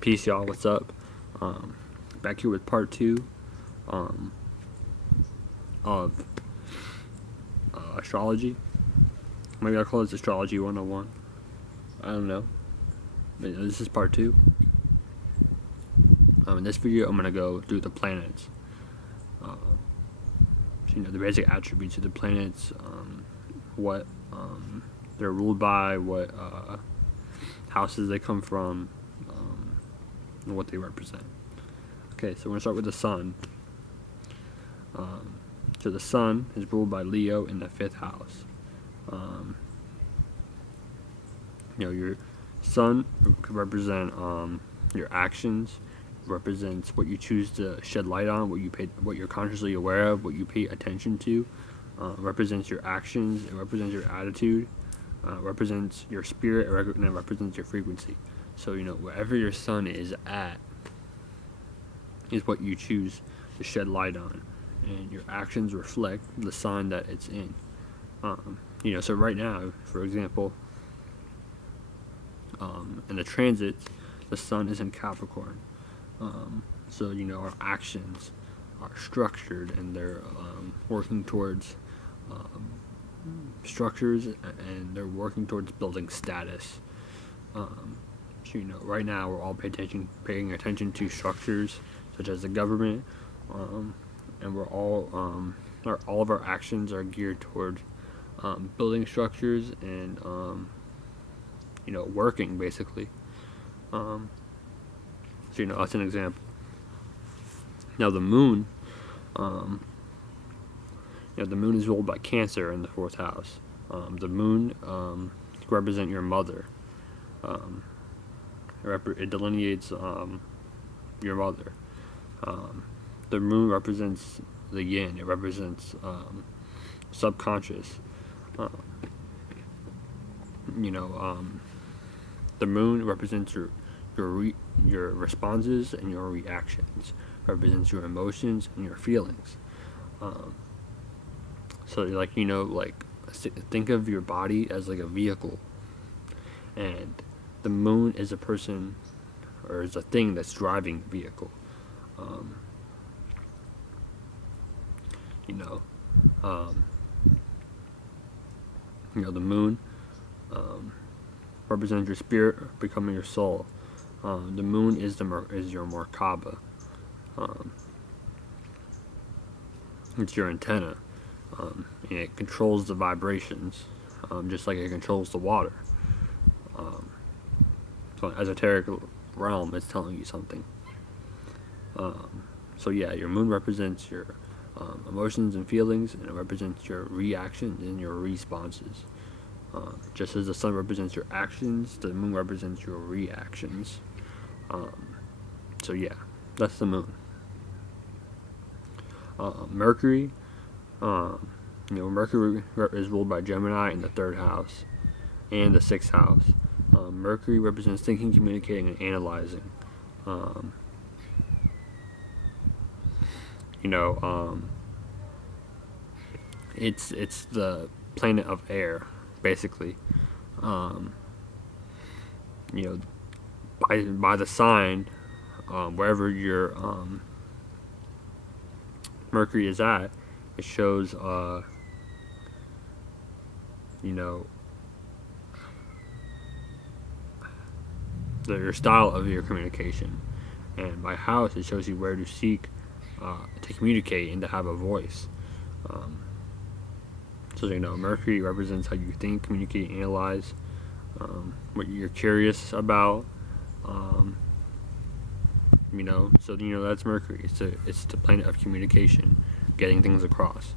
Peace, y'all. What's up? Back here with part 2 of astrology. Maybe I'll call this Astrology 101. I don't know. But this is part 2. In this video, I'm going to go through the planets. The basic attributes of the planets, what they're ruled by, what houses they come from, and what they represent. Okay, so we're going to start with the sun. So the sun is ruled by Leo in the 5th house. Your sun could represent your actions, represents what you choose to shed light on, what you're consciously aware of, what you pay attention to. Represents your actions, it represents your attitude, represents your spirit, and it represents your frequency. So wherever your sun is at is what you choose to shed light on, and your actions reflect the sign that it's in. So right now, for example, in the transits, the sun is in Capricorn. So our actions are structured, and they're working towards structures, and they're working towards building status. Right now we're all paying attention to structures such as the government, and we're all of our actions are geared toward building structures and working basically. That's an example. Now the moon, the moon is ruled by Cancer in the 4th house. The moon represents your mother. It delineates your mother. The moon represents the yin. It represents subconscious. The moon represents your responses and your reactions. Represents your emotions and your feelings. Think of your body as like a vehicle, and the moon is a person, or is a thing that's driving the vehicle. The moon represents your spirit becoming your soul. The moon is your Merkaba. It's your antenna, and it controls the vibrations, just like it controls the water. So an esoteric realm is telling you something. Your moon represents your emotions and feelings, and it represents your reactions and your responses. Just as the sun represents your actions, the moon represents your reactions. That's the moon. Mercury, Mercury is ruled by Gemini in the 3rd house and the 6th house. Mercury represents thinking, communicating, and analyzing. It's the planet of air, basically. By the sign, wherever your Mercury is at, it shows your style of your communication, and by house it shows you where to seek to communicate and to have a voice. Mercury represents how you think, communicate, analyze, what you're curious about. That's Mercury. It's the planet of communication, getting things across.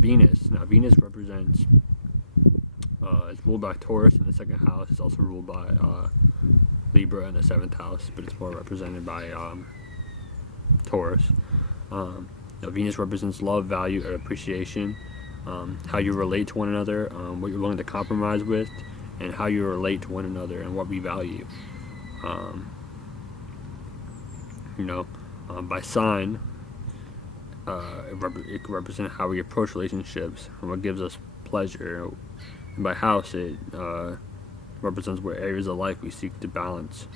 Venus. Now Venus represents, it's ruled by Taurus in the 2nd house. It's also ruled by Libra in the 7th house, but it's more represented by Taurus. Venus represents love, value, and appreciation, how you relate to one another, what you're willing to compromise with, and how you relate to one another and what we value. By sign, it could represent how we approach relationships and what gives us pleasure. And by house, it represents what areas of life we seek to balance.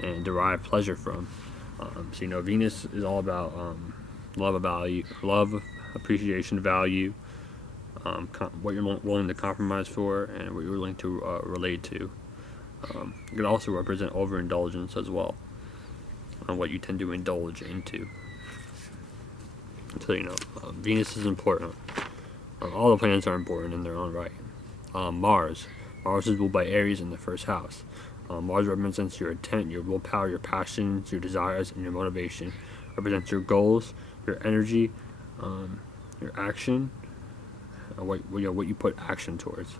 and derive pleasure from. So Venus is all about love, appreciation, value, what you're willing to compromise for, and what you're willing to relate to. It could also represent overindulgence as well, on what you tend to indulge into. So Venus is important. All the planets are important in their own right. Mars is ruled by Aries in the first house. Mars represents your intent, your willpower, your passions, your desires, and your motivation. Represents your goals, your energy, your action, what you put action towards.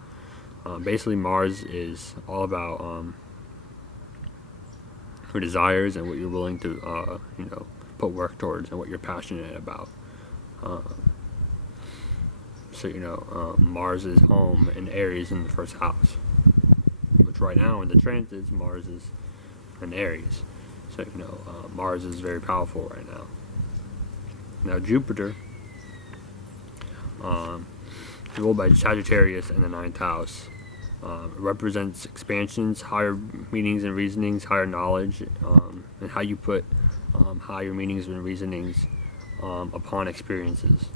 Basically, Mars is all about your desires and what you're willing to put work towards, and what you're passionate about. Mars is home in Aries in the first house, which right now in the transits, Mars is in Aries. So Mars is very powerful right now. Now Jupiter is ruled by Sagittarius in the ninth house. It represents expansions, higher meanings and reasonings, higher knowledge, and how you put higher meanings and reasonings upon experiences.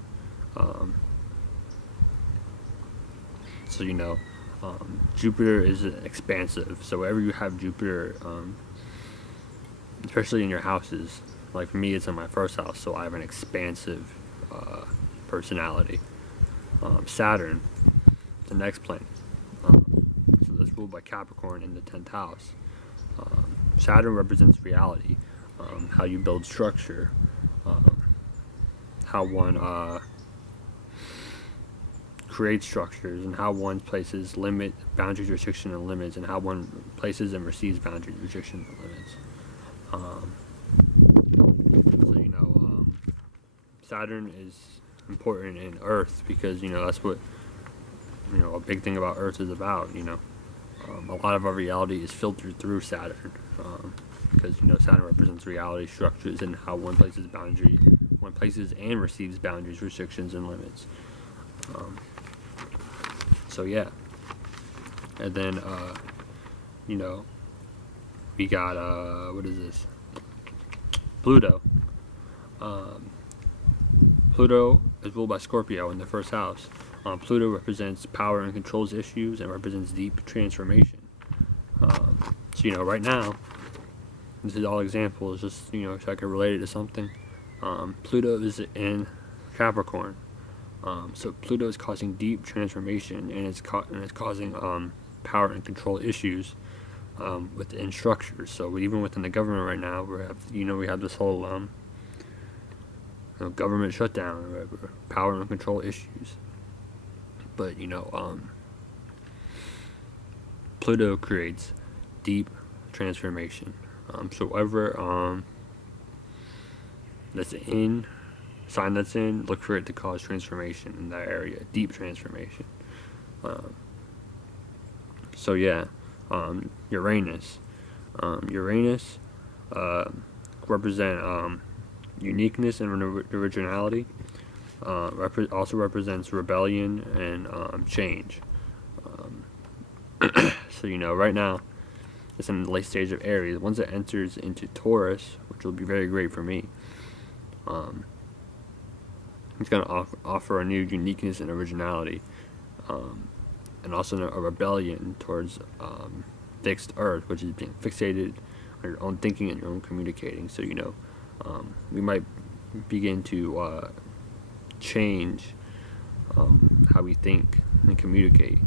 Jupiter is expansive. So wherever you have Jupiter, especially in your houses, like for me, it's in my first house, so I have an expansive personality. Saturn, the next planet. So that's ruled by Capricorn in the 10th house. Saturn represents reality, how you build structure, how one creates structures, and how one places boundaries, restriction, and limits, and how one places and receives boundaries, restriction, and limits. Saturn is important in Earth because that's what a big thing about Earth is about. A lot of our reality is filtered through Saturn, because Saturn represents reality, structures, and how one places and receives boundaries, restrictions, and limits. And then we got what is this? Pluto. Pluto is ruled by Scorpio in the first house. Pluto represents power and controls issues, and represents deep transformation. Right now, this is all examples, just so I can relate it to something. Pluto is in Capricorn, so Pluto is causing deep transformation, and it's causing power and control issues within structures. So even within the government right now, we have this whole government shutdown, or whatever, power and control issues. But Pluto creates deep transformation. So whatever sign that's in, look for it to cause transformation in that area, deep transformation. Uranus. Uranus represent uniqueness and originality. Also represents rebellion and change. Right now it's in the late stage of Aries. Once it enters into Taurus, which will be very great for me, it's going to offer a new uniqueness and originality, and also a rebellion towards fixed Earth, which is being fixated on your own thinking and your own communicating. So we might begin to change how we think and communicate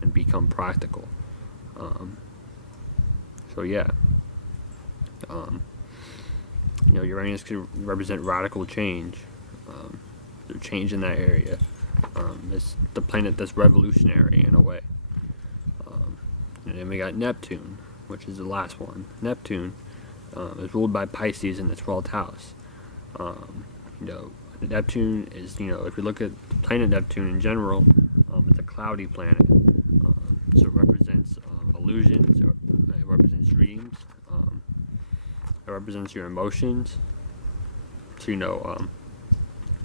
and become practical. Uranus could represent radical change, change in that area. It's the planet that's revolutionary in a way. And then we got Neptune, which is the last one. Neptune is ruled by Pisces in the 12th house. Neptune is, if you look at the planet Neptune in general, it's a cloudy planet. So it represents illusions, it represents dreams, it represents your emotions. So,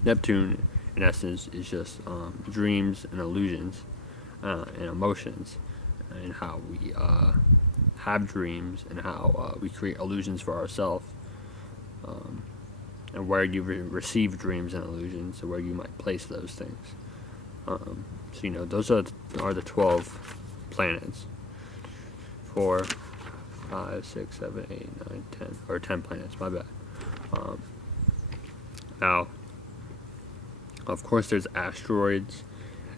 Neptune, in essence, is just have dreams and how we create illusions for ourselves, and where you receive dreams and illusions, and where you might place those things. So those are the 12 planets. 4, 5, 6, 7, 8, 9, 10, or 10 planets. My bad. Now, of course, there's asteroids,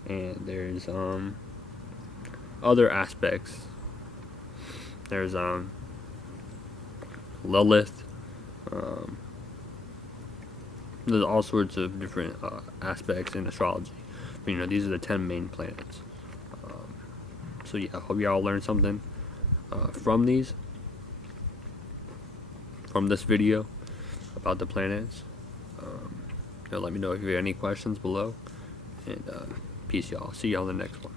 and there's other aspects. There's Lilith. There's all sorts of different aspects in astrology. But, these are the 10 main planets. So yeah, I hope y'all learned something from this video about the planets. Let me know if you have any questions below. And peace, y'all. See y'all in the next one.